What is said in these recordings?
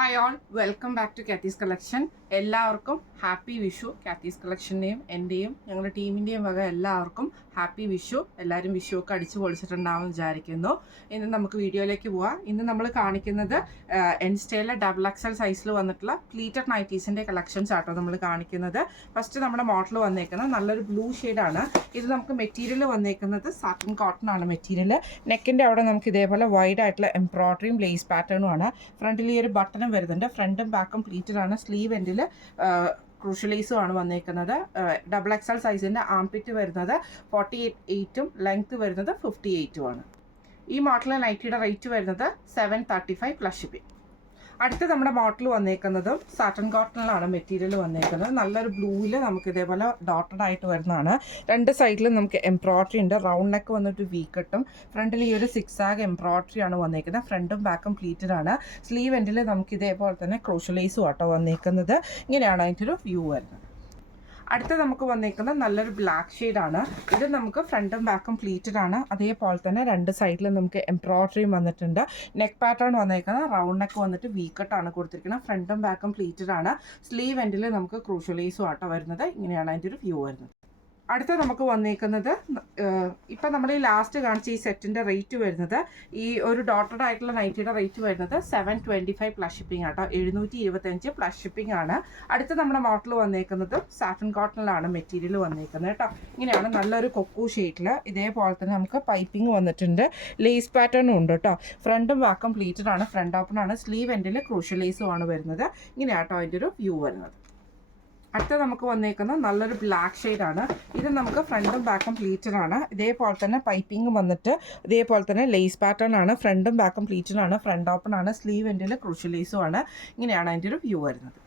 Hi all, welcome back to Kathees collection. എല്ലാവർക്കും happy Vishu. Kathees കളക്ഷൻ്റെയും എൻ്റെയും ഞങ്ങളുടെ ടീമിൻ്റെയും വക എല്ലാവർക്കും ഹാപ്പി വിഷു. എല്ലാവരും വിഷു ഒക്കെ അടിച്ചു പൊളിച്ചിട്ടുണ്ടാവും വിചാരിക്കുന്നു. ഇന്ന് നമുക്ക് വീഡിയോയിലേക്ക് പോവാം. ഇന്ന് നമ്മൾ കാണിക്കുന്നത് എൻസ്റ്റയിലെ ഡബിൾ എക്സൽ സൈസിൽ വന്നിട്ടുള്ള പ്ലീറ്റഡ് നൈറ്റീസിൻ്റെ കളക്ഷൻസ് ആട്ടോ നമ്മൾ കാണിക്കുന്നത്. ഫസ്റ്റ് നമ്മുടെ മോഡൽ വന്നേക്കുന്നത് നല്ലൊരു ബ്ലൂ ഷെയ്ഡാണ്. ഇത് നമുക്ക് മെറ്റീരിയൽ വന്നേക്കുന്നത് സാറ്റിൻ കോട്ടൺ ആണ് മെറ്റീരിയൽ. നെക്കിൻ്റെ അവിടെ നമുക്ക് ഇതേപോലെ വൈഡ് ആയിട്ടുള്ള എംബ്രോയ്ഡറിയും ലേസ് പാറ്റേണും ആണ്. ഫ്രണ്ടിൽ ഈ ഒരു ബട്ടൺ വരുന്നുണ്ട്. ഫ്രണ്ടും ബാക്കും പ്ലീറ്റഡ് ആണ്. സ്ലീവ് എൻഡിൽ ക്രൂഷ്യലൈസും ആണ് വന്നേക്കുന്നത്. ഡബിൾ എക്സൽ സൈസിൻ്റെ ആംപിറ്റ് വരുന്നത് 48 ലെങ്ത് വരുന്നത് 58 ആണ്. ഈ മോഡലിലെ നൈറ്റിയുടെ റേറ്റ് വരുന്നത് 735 പ്ലസ് ഷിപ്പിംഗ്. അടുത്ത് നമ്മുടെ മോഡൽ വന്നേക്കുന്നതും സാറ്റൻ കോട്ടണിലാണ് മെറ്റീരിയൽ വന്നേക്കുന്നത്. നല്ലൊരു ബ്ലൂവിൽ നമുക്ക് ഇതേപോലെ ഡോട്ടഡ് ആയിട്ട് വരുന്നതാണ്. രണ്ട് സൈഡിലും നമുക്ക് എംബ്രോയ്ഡറി ഉണ്ട്. റൗണ്ട് നെക്ക് വന്നിട്ട് വി കട്ടും ഫ്രണ്ടിൽ ഈ ഒരു 6 ആഗ് എംബ്രോയ്ഡറി ആണ് വന്നേക്കുന്നത്. ഫ്രണ്ടും ബാക്കും പ്ലീറ്റഡ് ആണ്. സ്ലീവ് എൻഡിൽ നമുക്ക് ഇതേപോലെ തന്നെ ക്രോഷ്യലൈസും ആട്ടോ വന്നേക്കുന്നത്. ഇങ്ങനെയാണ് അതിൻ്റെ ഒരു വ്യൂ വരുന്നത്. അടുത്ത നമുക്ക് വന്നേക്കുന്നത് നല്ലൊരു ബ്ലാക്ക് ഷെയ്ഡാണ്. ഇത് നമുക്ക് ഫ്രണ്ടും ബാക്കും പ്ലീറ്റഡ് ആണ്. അതേപോലെ തന്നെ രണ്ട് സൈഡിലും നമുക്ക് എംബ്രോയ്ഡറിയും വന്നിട്ടുണ്ട്. നെക്ക് പാറ്റേൺ വന്നേക്കുന്നത് റൗണ്ട് നെക്ക് വന്നിട്ട് വി കട്ടാണ് കൊടുത്തിരിക്കുന്നത്. ഫ്രണ്ടും ബാക്കും പ്ലീറ്റഡ് ആണ്. സ്ലീവ് എൻഡിൽ നമുക്ക് ക്രൂഷ്യലൈസും ആട്ടോ വരുന്നത്. ഇങ്ങനെയാണ് അതിൻ്റെ ഒരു വ്യൂ വരുന്നത്. അടുത്ത നമുക്ക് വന്നേക്കുന്നത് ഇപ്പം നമ്മൾ ഈ ലാസ്റ്റ് കാണിച്ച ഈ സെറ്റിൻ്റെ റേറ്റ് വരുന്നത്, ഈ ഒരു ഡോട്ടഡ് ആയിട്ടുള്ള നൈറ്റിയുടെ റേറ്റ് വരുന്നത് 725 പ്ലസ് ഷിപ്പിംഗ് ആട്ടോ. 725 പ്ലസ് ഷിപ്പിംഗ് ആണ്. അടുത്ത നമ്മുടെ മോഡൽ വന്നേക്കുന്നത് സാറ്റൻ കോട്ടണിലാണ് മെറ്റീരിയൽ വന്നേക്കുന്നത് കേട്ടോ. ഇങ്ങനെയാണ് നല്ലൊരു കൊക്കു ഷെയ്ഡിൽ. ഇതേപോലെ തന്നെ നമുക്ക് പൈപ്പിംഗ് വന്നിട്ടുണ്ട്. ലേസ് പാറ്റേണും ഉണ്ട് കേട്ടോ. ഫ്രണ്ടും ബാക്കും പ്ലീറ്റഡ് ആണ്. ഫ്രണ്ട് ഓപ്പൺ ആണ്. സ്ലീവ് എൻഡിൽ ക്രൂഷ്യലൈസും ആണ് വരുന്നത്. ഇങ്ങനെയാട്ടോ അതിൻ്റെ ഒരു വ്യൂ വരുന്നത്. അടുത്ത നമുക്ക് വന്നേക്കുന്നത് നല്ലൊരു ബ്ലാക്ക് ഷെയ്ഡാണ്. ഇത് നമുക്ക് ഫ്രണ്ടും ബാക്കും പ്ലീറ്റഡ് ആണ്. ഇതേപോലെ തന്നെ പൈപ്പിംഗ് വന്നിട്ട് ഇതേപോലെ തന്നെ ലേസ് പാറ്റേൺ ആണ്. ഫ്രണ്ടും ബാക്കും പ്ലീറ്റഡ് ആണ്. ഫ്രണ്ട് ഓപ്പൺ ആണ്. സ്ലീവ് എൻഡിൽ ക്രൂഷ്യലൈസും ആണ്. ഇങ്ങനെയാണ് അതിൻ്റെ ഒരു വ്യൂ വരുന്നത്.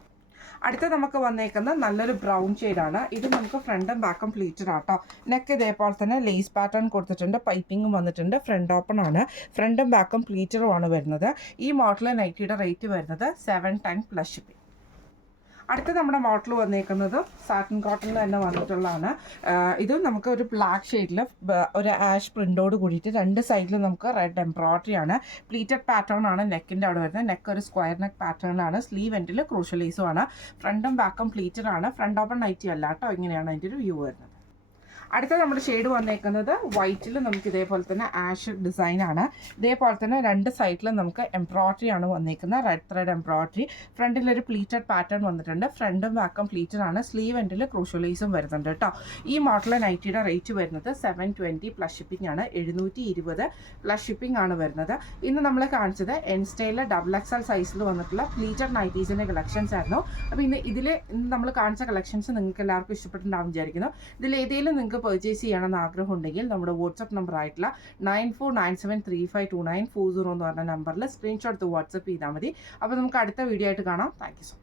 അടുത്ത നമുക്ക് വന്നേക്കുന്നത് നല്ലൊരു ബ്രൗൺ ഷെയ്ഡാണ്. ഇത് നമുക്ക് ഫ്രണ്ടും ബാക്കും പ്ലീറ്റഡ് ആട്ടോ. നെക്ക് ഇതേപോലെ തന്നെ ലേസ് പാറ്റേൺ കൊടുത്തിട്ടുണ്ട്. പൈപ്പിംഗും വന്നിട്ടുണ്ട്. ഫ്രണ്ട് ഓപ്പൺ ആണ്. ഫ്രണ്ടും ബാക്കും പ്ലീറ്റഡും ആണ് വരുന്നത്. ഈ മോഡൽ നൈറ്റിയുടെ റേറ്റ് വരുന്നത് 710 പ്ലസ് ഷിപ്പിംഗ്. അടുത്ത നമ്മുടെ മോഡൽ വന്നേക്കുന്നത് സാറ്റിൻ കോട്ടണിൽ തന്നെ വന്നിട്ടുള്ളതാണ്. ഇത് നമുക്ക് ഒരു ബ്ലാക്ക് ഷെയ്ഡിൽ ഒരു ആഷ് പ്രിൻ്റോട് കൂടിയിട്ട് രണ്ട് സൈഡിലും നമുക്ക് റെഡ് എംബ്രോയ്ഡറി ആണ്. പ്ലീറ്റഡ് പാറ്റേൺ ആണ് നെക്കിൻ്റെ അവിടെ വരുന്നത്. നെക്ക് ഒരു സ്ക്വയർ നെക്ക് പാറ്റേണിലാണ്. സ്ലീവ് എൻഡിൽ ക്രൂഷ്യലൈസും ആണ്. ഫ്രണ്ടും ബാക്കും പ്ലീറ്റഡ് ആണ്. ഫ്രണ്ട് ഓപ്പൺ നൈറ്റി അല്ല കേട്ടോ. ഇങ്ങനെയാണ് അതിൻ്റെ ഒരു വ്യൂ വരുന്നത്. അടുത്ത നമ്മുടെ ഷെയ്ഡ് വന്നേക്കുന്നത് വൈറ്റിൽ നമുക്ക് ഇതേപോലെ തന്നെ ആഷ് ഡിസൈനാണ്. ഇതേപോലെ തന്നെ രണ്ട് സൈഡിലും നമുക്ക് എംബ്രോയ്ഡറി ആണ് വന്നേക്കുന്നത്. Red thread embroidery. ഫ്രണ്ടിലൊരു പ്ലീറ്റഡ് പാറ്റേൺ വന്നിട്ടുണ്ട്. ഫ്രണ്ടും ബാക്കും പ്ലീറ്റഡ് ആണ്. സ്ലീവ് എൻഡിൽ ക്രൂഷ്യലൈസും വരുന്നുണ്ട് കേട്ടോ. ഈ മോഡൽ നൈറ്റിയുടെ റേറ്റ് വരുന്നത് 720 പ്ലസ് ഷിപ്പിംഗ് ആണ്. 720 പ്ലസ് ഷിപ്പിംഗ് ആണ് വരുന്നത്. ഇന്ന് നമ്മൾ കാണിച്ചത് എൻസ്റ്റയിലെ ഡബിൾ എക്സൽ സൈസിൽ വന്നിട്ടുള്ള പ്ലീറ്റഡ് നൈറ്റീസിൻ്റെ കളക്ഷൻസ് ആയിരുന്നു. അപ്പോൾ ഇന്ന് നമ്മൾ കാണിച്ച കളക്ഷൻസ് നിങ്ങൾക്ക് എല്ലാവർക്കും ഇഷ്ടപ്പെട്ടിട്ടുണ്ടാവും വിചാരിക്കുന്നു. ഇതിൽ ഏതെങ്കിലും നിങ്ങൾക്ക് പർച്ചേസ് ചെയ്യണമെന്ന് ആഗ്രഹം ഉണ്ടെങ്കിൽ നമ്മുടെ വാട്സപ്പ് നമ്പർ ആയിട്ടുള്ള 9497352940 എന്ന് പറഞ്ഞ നമ്പറിൽ സ്ക്രീൻഷോട്ട് വാട്സപ്പ് ചെയ്താൽ മതി. അപ്പോൾ നമുക്ക് അടുത്ത വീഡിയോ ആയിട്ട് കാണാം. Thank you so much.